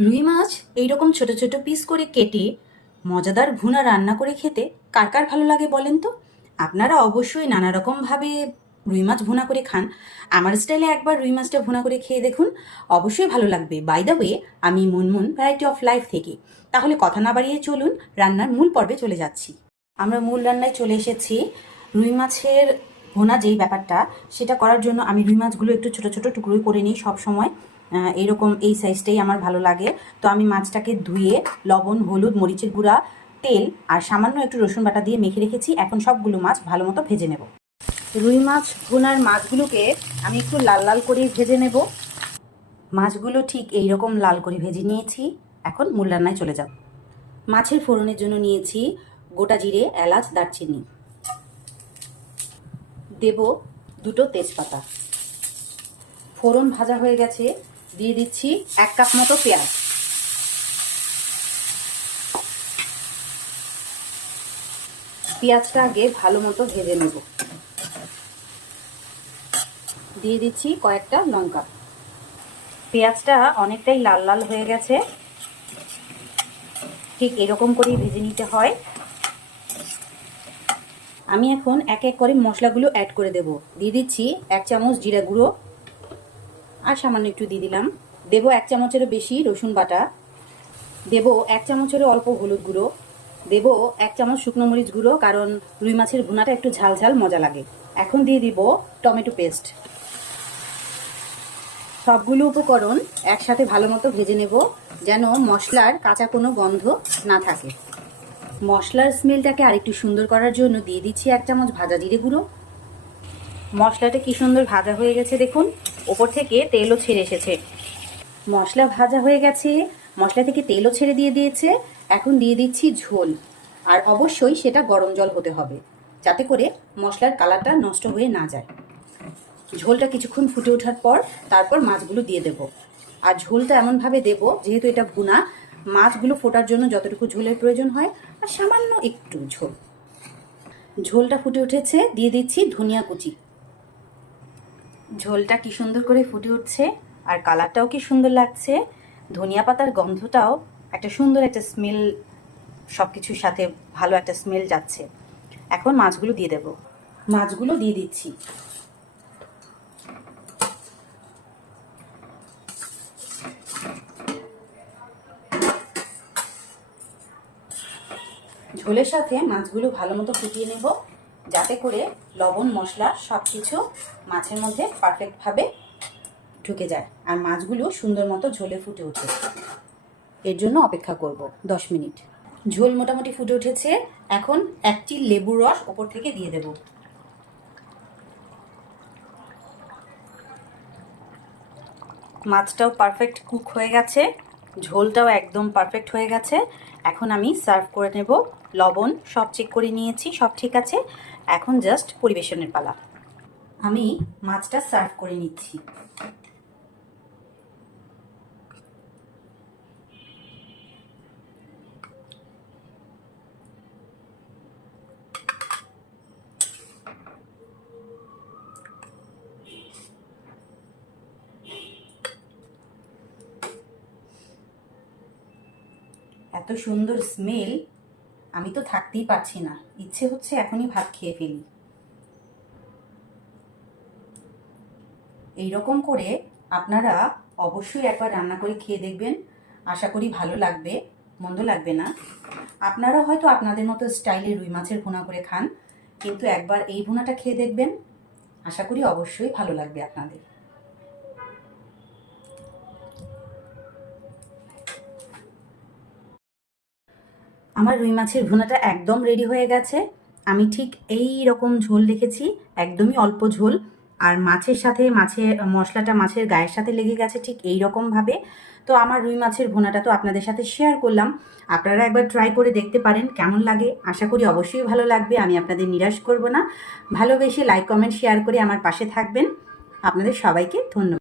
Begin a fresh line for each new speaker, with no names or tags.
রুই মাছ এইরকম ছোট ছোট পিস করে কেটে মজাদার ভুনা রান্না করে খেতে কার কার ভালো লাগে বলেন তো? আপনারা অবশ্যই নানা রকমভাবে রুই মাছ ভুনা করে খান। আমার স্টাইলে একবার রুই মাছটা ভুনা করে খেয়ে দেখুন। অবশ্যই ভালো লাগবে। বাই দ্য ওয়ে আমি মুনমুন ভ্যারাইটি অফ লাইফ থেকে। তাহলে কথা না বাড়িয়ে চলুন, রান্নার মূল পর্বে চলে যাচ্ছি। আমরা মূল রান্নায় চলে এসেছি। রুই মাছের ভোনা যেই ব্যাপারটা, সেটা করার জন্য আমি রুই মাছগুলো একটু ছোট ছোট টুকরোই করে নিই সব সময় আহ, এইরকম এই সাইজটাই আমার ভালো লাগে। তো আমি মাছটাকে ধুয়ে লবণ হলুদ মরিচের গুঁড়া তেল আর সামান্য একটু রসুন বাটা দিয়ে মেখে রেখেছি। এখন সবগুলো মাছ ভালো মতো ভেজে নেব। রুই মাছ ভুনার মাছগুলোকে আমি একটু লাল লাল করে ভেজে নেব। মাছগুলো ঠিক এই রকম লাল করে ভেজে নিয়েছি। এখন মূল রান্নায় চলে যাব। মাছের ফোড়নের জন্য নিয়েছি গোটা জিরে এলাচ দারচিনি। দেব দুটো তেজপাতা। ফোড়ন ভাজা হয়ে গেছে। দিয়ে দিচ্ছি এক কাপ মতো পেঁয়াজ। পেঁয়াজটা আগে ভালো মতো ভেজে নেব। দিয়ে দিচ্ছি কয়েকটা লঙ্কা। পেঁয়াজটা অনেকটাই লাল লাল হয়ে গেছে। ঠিক এরকম করেই ভেজে নিতে হয়। আমি এখন এক এক করে মশলাগুলো অ্যাড করে দেব। দিয়ে দিচ্ছি এক চামচ জিরা গুঁড়ো। আর সামান্য একটু দিয়ে দিলাম। দেবো এক চামচেরও বেশি রসুন বাটা। দেব এক চামচেরও অল্প হলুদ গুঁড়ো। দেব এক চামচ শুকনো মরিচ গুঁড়ো, কারণ রুই মাছের ভুনাটা একটু ঝাল ঝাল মজা লাগে। এখন দিয়ে দিব টমেটো পেস্ট। সবগুলো উপকরণ একসাথে ভালো মতো ভেজে নেব, যেন মশলার কাঁচা কোনো গন্ধ না থাকে। মশলার স্মেলটাকে আরেকটু সুন্দর করার জন্য দিয়ে দিচ্ছি এক চামচ ভাজা জিরে গুঁড়ো। মশলাটা কি সুন্দর ভাজা হয়ে গেছে দেখুন। ওপর থেকে তেলও ছেড়ে এসেছে। মশলা ভাজা হয়ে গেছে। মশলা থেকে তেলও ছেড়ে দিয়ে দিয়েছে। এখন দিয়ে দিচ্ছি ঝোল। আর অবশ্যই সেটা গরম জল হতে হবে, যাতে করে মশলার কালারটা নষ্ট হয়ে না যায়। ঝোলটা কিছুক্ষণ ফুটে ওঠার পর তারপর মাছগুলো দিয়ে দেব। আর ঝোলটা এমনভাবে দেব, যেহেতু এটা ভুনা, মাছগুলো ফোটার জন্য যতটুকু ঝোলের প্রয়োজন হয়, আর সামান্য একটু ঝোল। ঝোলটা ফুটে উঠেছে। দিয়ে দিচ্ছি ধনিয়া কুচি। ঝোলটা কি সুন্দর করে ফুটে উঠছে আর কালারটাও কি সুন্দর লাগছে। ধনিয়া পাতার গন্ধটাও একটা সুন্দর একটা স্মেল সব কিছুর সাথে ভালো একটা স্মেল যাচ্ছে। এখন মাছগুলো দিয়ে দেব। মাছগুলো দিয়ে দিচ্ছি। ঝোলের সাথে মাছগুলো ভালো মতো ফুটিয়ে নেব। যাতে করে লবণ, মশলা সব কিছু মাছের মধ্যে পারফেক্টভাবে ঢুকে যায়। আর মাছগুলো সুন্দর মতো ঝোলে ফুটে ওঠে। এর জন্য অপেক্ষা করব দশ মিনিট। ঝোল মোটামুটি ফুটে উঠেছে। এখন একটি লেবুর রস ওপর থেকে দিয়ে দেব। মাছটাও পারফেক্ট কুক হয়ে গেছে। ঝোলটাও একদম পারফেক্ট হয়ে গেছে। এখন আমি সার্ভ করে নেব। লবণ সব চেক করে নিয়েছি, সব ঠিক আছে। এখন জাস্ট পরিবেশনের পালা। আমি মাছটা সার্ভ করে নিচ্ছি। এত সুন্দর স্মেল আমি তো থাকতেই পারছি না। ইচ্ছে হচ্ছে এখনই ভাত খেয়ে ফেলি। এই রকম করে আপনারা অবশ্যই একবার রান্না করে খেয়ে দেখবেন। আশা করি ভালো লাগবে, মন্দ লাগবে না। আপনারা হয়তো আপনাদের মতো স্টাইলে রুই মাছের ভুনা করে খান, কিন্তু একবার এই ভুনাটা খেয়ে দেখবেন। আশা করি অবশ্যই ভালো লাগবে আপনাদের। আমার রুই মাছের ভুনাটা একদম রেডি হয়ে গেছে। আমি ঠিক এই রকম ঝোল রেখেছি একদমই অল্প ঝোল। আর মাছের সাথে মাছের মশলাটা মাছের গায়ের সাথে লেগে গেছে ঠিক এই রকমভাবে তো আমার রুই মাছের ভুনাটা তো আপনাদের সাথে শেয়ার করলাম। আপনারা একবার ট্রাই করে দেখতে পারেন কেমন লাগে। আশা করি অবশ্যই ভালো লাগবে, আমি আপনাদের নিরাশ করব না। ভালোবেসে লাইক কমেন্ট শেয়ার করে আমার পাশে থাকবেন। আপনাদের সবাইকে ধন্যবাদ।